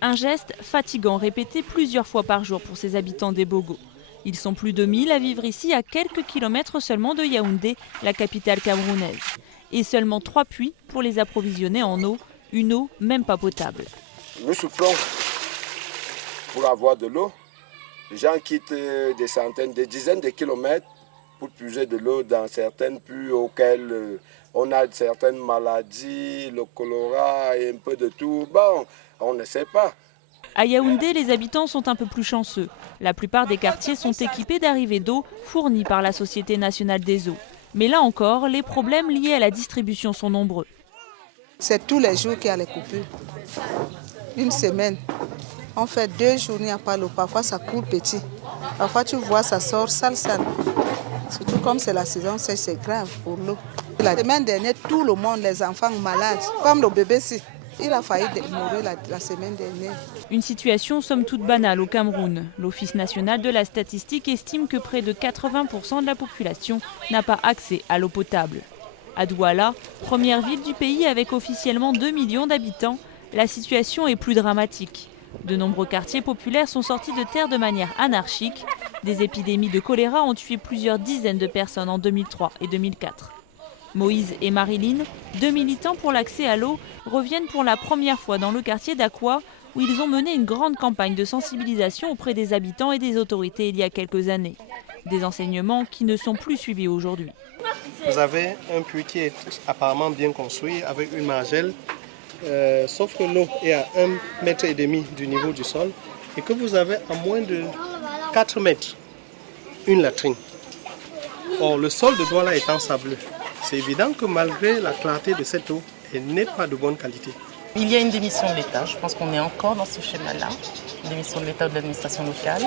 Un geste fatigant répété plusieurs fois par jour pour ces habitants des Bogo. Ils sont plus de 1000 à vivre ici à quelques kilomètres seulement de Yaoundé, la capitale camerounaise. Et seulement 3 puits pour les approvisionner en eau, une eau même pas potable. Nous souffrons pour avoir de l'eau. Les gens quittent des centaines, des dizaines de kilomètres pour puiser de l'eau dans certaines puits auxquelles on a certaines maladies, le choléra et un peu de tout. Bon, on ne sait pas. À Yaoundé, les habitants sont un peu plus chanceux. La plupart des quartiers sont équipés d'arrivées d'eau fournies par la Société nationale des eaux. Mais là encore, les problèmes liés à la distribution sont nombreux. C'est tous les jours qu'il y a les coupures. Une semaine, on fait 2 journées à pas l'eau. Parfois ça coule petit. Parfois tu vois ça sort sale. Surtout comme c'est la saison, c'est grave pour l'eau. La semaine dernière, tout le monde, les enfants malades, comme le bébé-ci. Il a failli mourir la semaine dernière. Une situation somme toute banale au Cameroun. L'Office national de la statistique estime que près de 80% de la population n'a pas accès à l'eau potable. À Douala, première ville du pays avec officiellement 2 millions d'habitants, la situation est plus dramatique. De nombreux quartiers populaires sont sortis de terre de manière anarchique. Des épidémies de choléra ont tué plusieurs dizaines de personnes en 2003 et 2004. Moïse et Marilyn, 2 militants pour l'accès à l'eau, reviennent pour la première fois dans le quartier d'Akwa, où ils ont mené une grande campagne de sensibilisation auprès des habitants et des autorités il y a quelques années. Des enseignements qui ne sont plus suivis aujourd'hui. Vous avez un puits qui est apparemment bien construit avec une margelle, sauf que l'eau est à 1,5 m du niveau du sol et que vous avez à moins de 4 mètres une latrine. Or, le sol de Douala étant sableux, c'est évident que malgré la clarté de cette eau, elle n'est pas de bonne qualité. Il y a une démission de l'État, je pense qu'on est encore dans ce schéma-là, une démission de l'État ou de l'administration locale,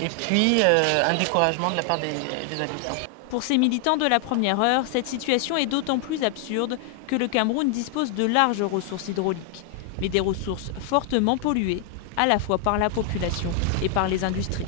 et puis un découragement de la part des habitants. Pour ces militants de la première heure, cette situation est d'autant plus absurde que le Cameroun dispose de larges ressources hydrauliques, mais des ressources fortement polluées, à la fois par la population et par les industries.